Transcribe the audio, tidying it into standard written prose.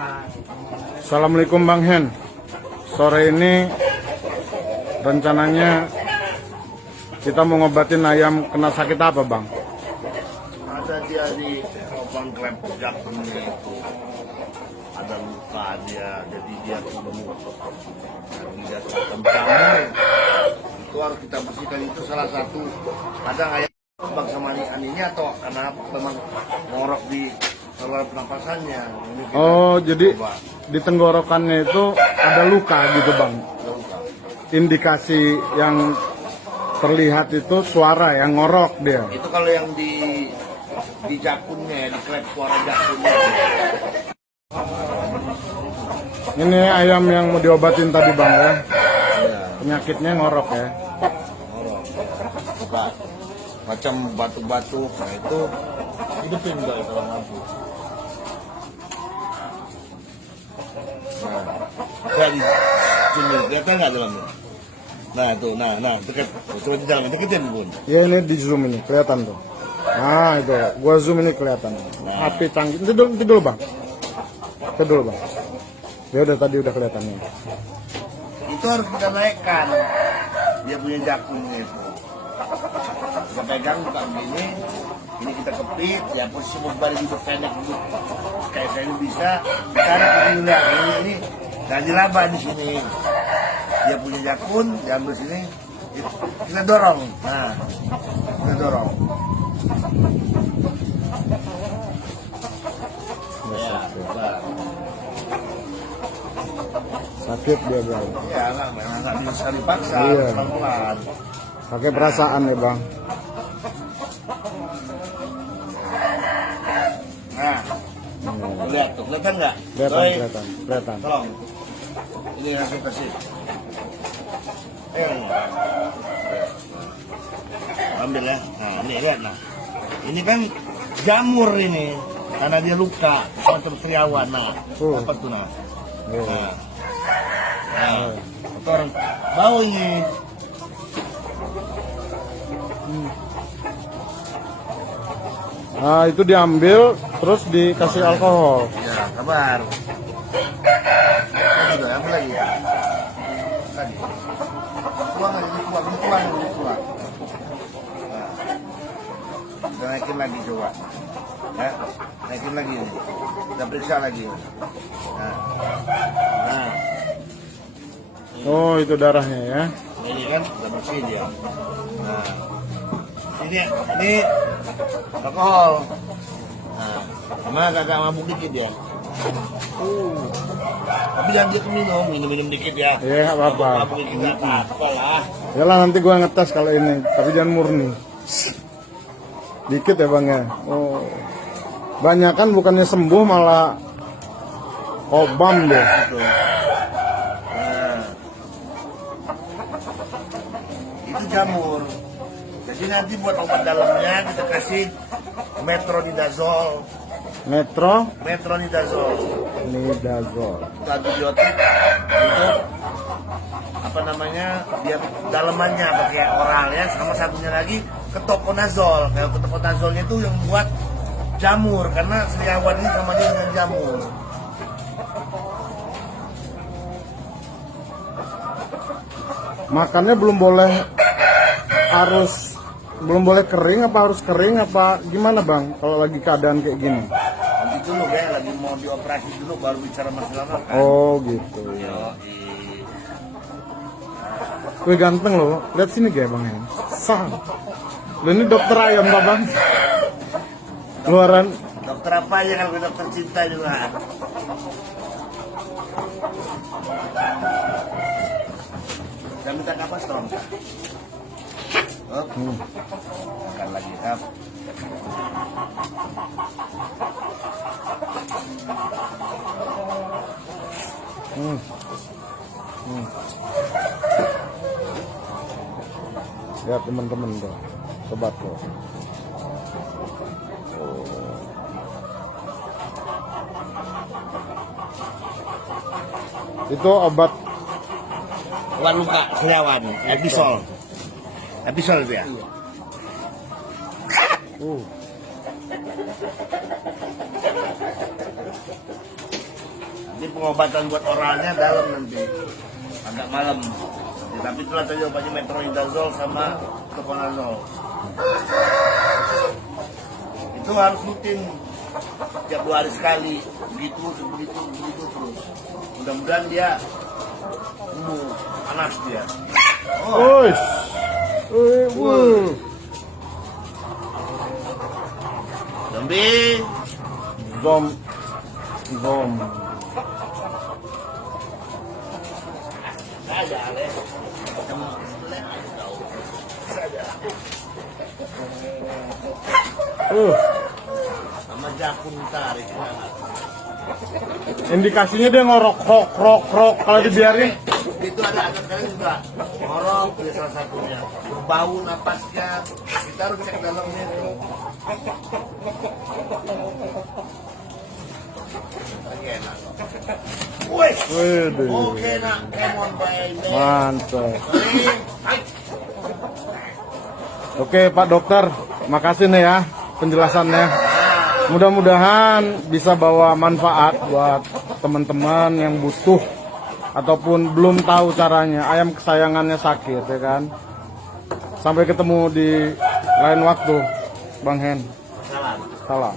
Assalamualaikum Bang Hen. Sore ini rencananya kita mau ngobatin ayam kena sakit apa Bang? Ada dia di lubang klep jantungnya itu ada luka dia, jadi dia tumbuh dan dia jamur. Itu harus kita bersihkan, itu salah satu. Kadang ayam bang sama aninya atau karena memang ngorok di saluran pernapasannya. Jadi coba. Di tenggorokannya itu ada luka gitu Bang. Luka. Indikasi yang terlihat itu suara yang ngorok dia. Itu kalau yang di jakunnya, di klep suara jakunnya. Ini ayam yang mau diobatin tadi Bang ya. Iya. Penyakitnya ngorok ya. Ngorok. Suka macam batu-batu, nah itu hidupin enggak kalau lampu. Nah, di sini kelihatan nggak dalamnya? Nah itu, nah dekat, coba di dalam, deketin Bun. Ya ini di zoom ini kelihatan tuh. Nah itu, gua zoom ini kelihatan. Nah. HP canggih. Itu dulu Bang. Itu dulu Bang. Ya udah tadi udah kelihatan nih. Itu harus kita naikkan. Dia punya jakunnya itu. Kita pegang buka begini, ini kita kepit, ya posisi mau balik itu pendek dulu. Kayak saya ini bisa, ditarik dulu lihat ini, dan dilaba di sini. Dia punya jakun, diambil sini, kita dorong. Nah, kita dorong. Ya, Sakit dia Bang. ya nggak bisa dipaksa, Iya. pelan-pelan. Pakai perasaan ya Bang. Nah, lihat tuh, kelihatan nggak? Kelihatan. Tolong, ini langsung kasih. Ambil ya. Nah, ini lihat nah. Ini kan jamur ini, karena dia luka, macam sariawan. Nah, apa tuh nah? Nah, kotor, bau ini. Nah itu diambil terus dikasih alkohol. Ya, kabar. Tadi udah ambil lagi. Tadi. Tuang lagi, tuang. Nah, kita naikin lagi coba. Ya, naikin lagi ini. Kita periksa lagi. Nah. Oh itu darahnya ya. Ini kan udah bersih dia. Nah, ini alkohol. Nah, sama agak mabuk dikit ya. Tapi jangan dia minum dikit ya. Iya apa-apa. Mabuk dikit nggak apa lah. Yalah nanti gua ngetes kalau ini, tapi jangan murni. Dikit ya Bang ya. Oh, banyak kan bukannya sembuh malah obam deh. Gitu. Nah, itu jamur. Jadi nanti buat obat dalamnya kita kasih metronidazol. Metronidazol. Nidazol. Itu antibiotik untuk apa namanya, dia dalamannya pakai oral ya, sama satunya lagi ketoconazol. Kalau ketoconazolnya itu yang buat jamur, karena sariawan ini sama dia dengan jamur. Makannya belum boleh kering apa harus kering apa gimana Bang kalau lagi keadaan kayak gini? Nanti dulu ya, lagi mau dioperasi dulu baru bicara masalah makan. Oh gitu. Wih ganteng loh, lihat sini gak Bang ya? Sang. Lo ini dokter ayam Pak Bang. Luaran. Dokter apa aja kalau dokter cinta juga. Saya minta kapas dong. Makan lagi kap. Lihat teman-teman tuh, sobat tuh. Itu obat Luka sariawan, episol itu ya. Ini pengobatan buat oralnya dalam nanti. Agak malam. Tapi itulah tadi obatnya metronidazole sama tokonazol. Itu harus rutin. Tiap 2 hari sekali. Begitu terus. Mudah-mudahan dia panas dia. Oh. Uish. Zombie. Zom. Saja, Ale. Kamu sebelah aja tahu. Saja. Sama jakun tarik banget. Indikasinya dia ngorok krok kalau dibiarin. Itu ada kadang juga ngorok dia salah satunya. Berbau napasnya. Kita harus cek dalamnya tuh. Lagi enak. Wih. Widih. Oke nak, come on baby. Mantap. Hai. Oke Pak Dokter, makasih nih ya penjelasannya. Mudah-mudahan bisa bawa manfaat buat teman-teman yang butuh ataupun belum tahu caranya. Ayam kesayangannya sakit ya kan. Sampai ketemu di lain waktu, Bang Hen. Salam. Salam.